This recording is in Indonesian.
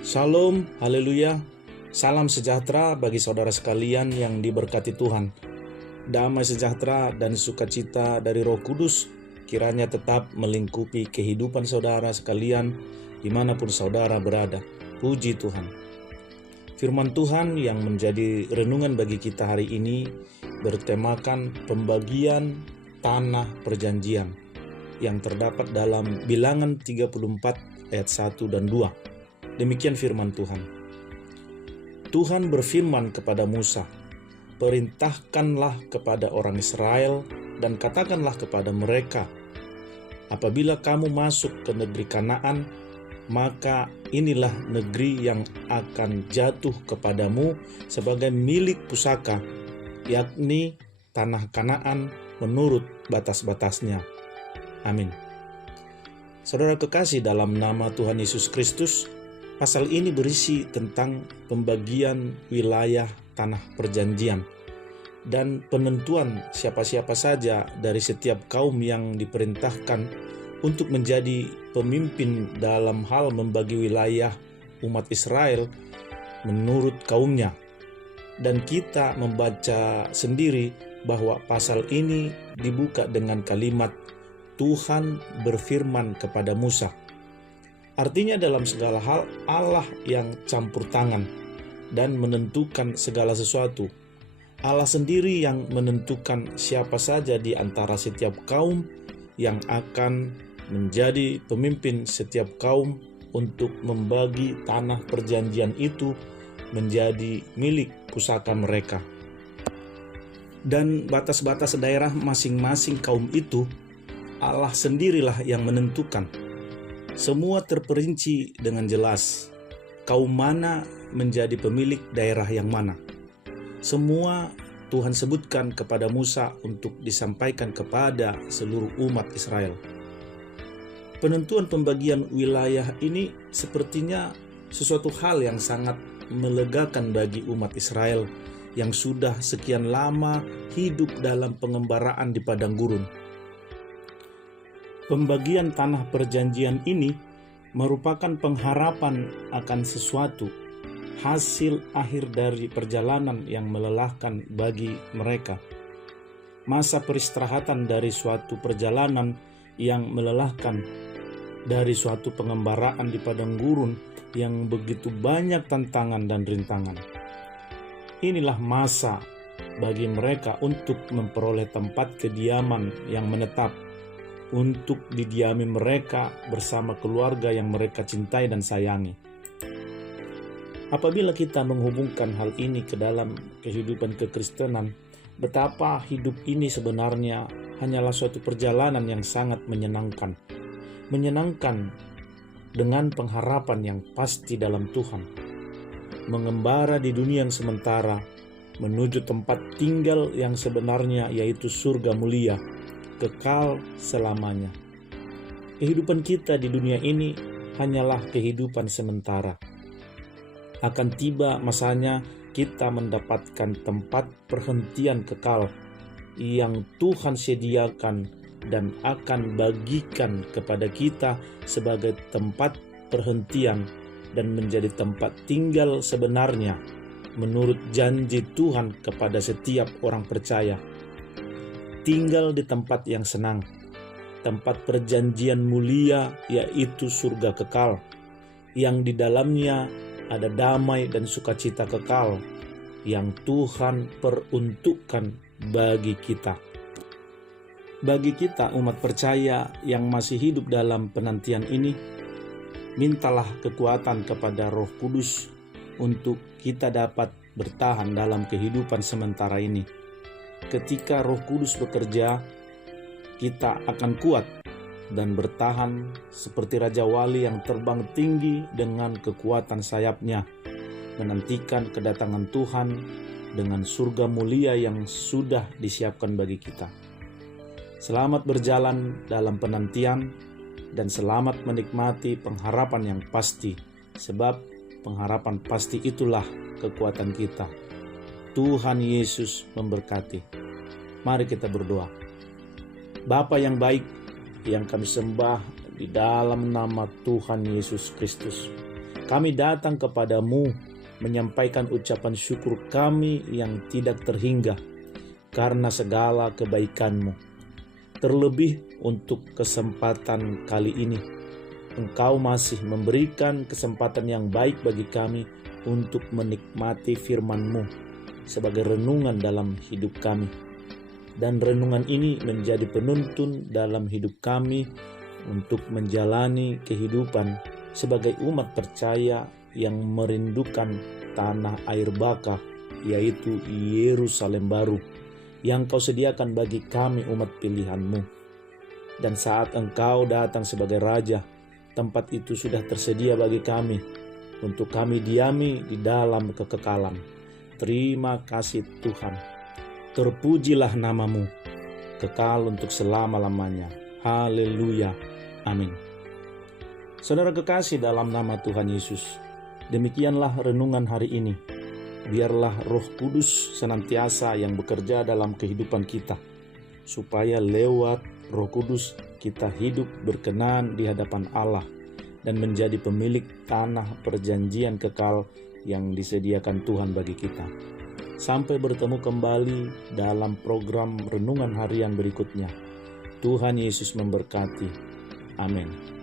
Shalom, haleluya. Salam sejahtera bagi saudara sekalian yang diberkati Tuhan. Damai sejahtera dan sukacita dari Roh Kudus kiranya tetap melingkupi kehidupan saudara sekalian dimanapun saudara berada. Puji Tuhan. Firman Tuhan yang menjadi renungan bagi kita hari ini bertemakan pembagian tanah perjanjian yang terdapat dalam Bilangan 34 ayat 1 dan 2. Demikian firman Tuhan. Tuhan berfirman kepada Musa, "Perintahkanlah kepada orang Israel dan katakanlah kepada mereka, apabila kamu masuk ke negeri Kanaan, maka inilah negeri yang akan jatuh kepadamu sebagai milik pusaka, yakni tanah Kanaan menurut batas-batasnya." Amin. Saudara kekasih dalam nama Tuhan Yesus Kristus, pasal ini berisi tentang pembagian wilayah tanah perjanjian dan penentuan siapa-siapa saja dari setiap kaum yang diperintahkan untuk menjadi pemimpin dalam hal membagi wilayah umat Israel menurut kaumnya. Dan kita membaca sendiri bahwa pasal ini dibuka dengan kalimat Tuhan berfirman kepada Musa. Artinya dalam segala hal Allah yang campur tangan dan menentukan segala sesuatu. Allah sendiri yang menentukan siapa saja di antara setiap kaum yang akan menjadi pemimpin setiap kaum untuk membagi tanah perjanjian itu menjadi milik pusaka mereka. Dan batas-batas daerah masing-masing kaum itu Allah sendirilah yang menentukan. Semua terperinci dengan jelas, kaum mana menjadi pemilik daerah yang mana. Semua Tuhan sebutkan kepada Musa untuk disampaikan kepada seluruh umat Israel. Penentuan pembagian wilayah ini sepertinya sesuatu hal yang sangat melegakan bagi umat Israel yang sudah sekian lama hidup dalam pengembaraan di padang gurun. Pembagian tanah perjanjian ini merupakan pengharapan akan sesuatu, hasil akhir dari perjalanan yang melelahkan bagi mereka. Masa peristirahatan dari suatu perjalanan yang melelahkan, dari suatu pengembaraan di padang gurun yang begitu banyak tantangan dan rintangan. Inilah masa bagi mereka untuk memperoleh tempat kediaman yang menetap, untuk didiami mereka bersama keluarga yang mereka cintai dan sayangi. Apabila kita menghubungkan hal ini ke dalam kehidupan kekristenan, betapa hidup ini sebenarnya hanyalah suatu perjalanan yang sangat menyenangkan. Menyenangkan dengan pengharapan yang pasti dalam Tuhan. Mengembara di dunia yang sementara, menuju tempat tinggal yang sebenarnya yaitu surga mulia, kekal selamanya. Kehidupan kita di dunia ini hanyalah kehidupan sementara. Akan tiba masanya kita mendapatkan tempat perhentian kekal yang Tuhan sediakan dan akan bagikan kepada kita sebagai tempat perhentian dan menjadi tempat tinggal sebenarnya menurut janji Tuhan kepada setiap orang percaya. Tinggal di tempat yang senang, tempat perjanjian mulia yaitu surga kekal, yang di dalamnya ada damai dan sukacita kekal yang Tuhan peruntukkan bagi kita. Bagi kita umat percaya yang masih hidup dalam penantian ini, mintalah kekuatan kepada Roh Kudus untuk kita dapat bertahan dalam kehidupan sementara ini. Ketika Roh Kudus bekerja, kita akan kuat dan bertahan seperti Raja Wali yang terbang tinggi dengan kekuatan sayapnya, menantikan kedatangan Tuhan dengan surga mulia yang sudah disiapkan bagi kita. Selamat berjalan dalam penantian dan selamat menikmati pengharapan yang pasti, sebab pengharapan pasti itulah kekuatan kita. Tuhan Yesus memberkati. Mari kita berdoa. Bapa yang baik, yang kami sembah di dalam nama Tuhan Yesus Kristus, Kami datang kepadamu menyampaikan ucapan syukur kami yang tidak terhingga karena segala kebaikan-Mu. Terlebih untuk kesempatan kali ini, Engkau masih memberikan kesempatan yang baik bagi kami untuk menikmati firman-Mu sebagai renungan dalam hidup kami. Dan renungan ini menjadi penuntun dalam hidup kami untuk menjalani kehidupan sebagai umat percaya yang merindukan tanah air baka, yaitu Yerusalem baru, yang Kau sediakan bagi kami umat pilihan-Mu. Dan saat Engkau datang sebagai Raja, tempat itu sudah tersedia bagi kami, untuk kami diami di dalam kekekalan. Terima kasih Tuhan. Terpujilah nama-Mu, kekal untuk selama-lamanya. Haleluya. Amin. Saudara kekasih dalam nama Tuhan Yesus, demikianlah renungan hari ini. Biarlah Roh Kudus senantiasa yang bekerja dalam kehidupan kita, supaya lewat Roh Kudus kita hidup berkenan di hadapan Allah dan menjadi pemilik tanah perjanjian kekal yang disediakan Tuhan bagi kita. Sampai bertemu kembali dalam program Renungan Harian berikutnya. Tuhan Yesus memberkati. Amin.